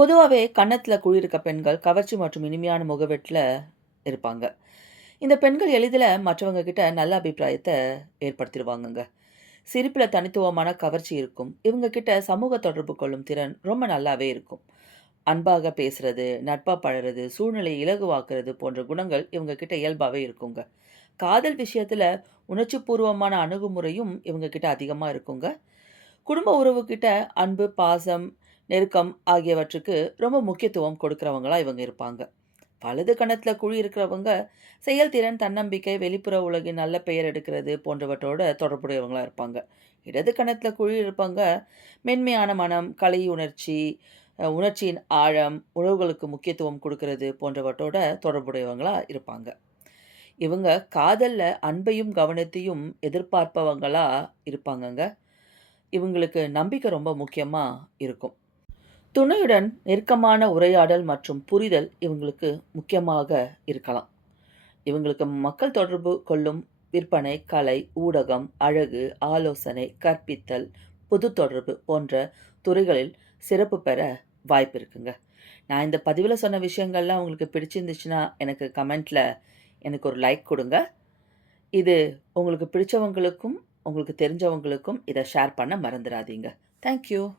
பொதுவாவே கன்னத்துல குழி இருக்க பெண்கள் கவர்ச்சி மற்றும் இனிமையான முகவெட்ல இருப்பாங்க. இந்த பெண்கள் எளிதில மற்றவங்க கிட்ட நல்ல அபிப்பிராயத்த ஏற்படுத்திருவாங்கங்க. சிரிப்புல தனித்துவமான கவர்ச்சி இருக்கும். இவங்க கிட்ட சமூக தொடர்பு கொள்ளும் திறன் ரொம்ப நல்லாவே இருக்கும். அன்பாக பேசுறது, நட்பா பழகுறது, சூழ்நிலையை இலகுவாக்குறது போன்ற குணங்கள் இவங்க கிட்ட இயல்பாவே இருக்குங்க. காதல் விஷயத்துல உணர்ச்சிபூர்வமான அணுகுமுறையும் இவங்க கிட்ட அதிகமா இருக்குங்க. குடும்ப உறவுகிட்ட அன்பு, பாசம், நெருக்கம் ஆகியவற்றுக்கு ரொம்ப முக்கியத்துவம் கொடுக்கிறவங்களா இவங்க இருப்பாங்க. வலது கணத்துல குழி இருக்கிறவங்க செயல்திறன், தன்னம்பிக்கை, வெளிப்புற உலகின் நல்ல பெயர் எடுக்கிறது போன்றவற்றோட தொடர்புடையவங்களா இருப்பாங்க. இடது கணத்துல குழி இருப்பவங்க மென்மையான மனம், கலை உணர்ச்சி, உணர்ச்சியின் ஆழம், உறவுகளுக்கு முக்கியத்துவம் கொடுக்கிறது போன்றவற்றோட தொடர்புடையவங்களா இருப்பாங்க. இவங்க காதல்ல அன்பையும், கவனத்தையும் எதிர்பார்ப்பவங்களா இருப்பாங்கங்க. இவங்களுக்கு நம்பிக்கை ரொம்ப முக்கியமா இருக்கும். துணையுடன் நெருக்கமான உரையாடல் மற்றும் புரிதல் இவங்களுக்கு முக்கியமாக இருக்கலாம். இவங்களுக்கு மக்கள் தொடர்பு கொள்ளும் விற்பனை, கலை, ஊடகம், அழகு, ஆலோசனை, கற்பித்தல், பொது தொடர்பு போன்ற துறைகளில் சிறப்பு பெற வாய்ப்பு இருக்குங்க. நான் இந்த பதிவுல சொன்ன விஷயங்கள்லாம் உங்களுக்கு பிடிச்சிருந்துச்சுன்னா, எனக்கு கமெண்ட்ல எனக்கு ஒரு லைக் குடுங்க. இது உங்களுக்கு பிடிச்சவங்களுக்கும், உங்களுக்கு தெரிஞ்சவங்களுக்கும் இத ஷேர் பண்ண மறந்துறாதீங்க. Thank you.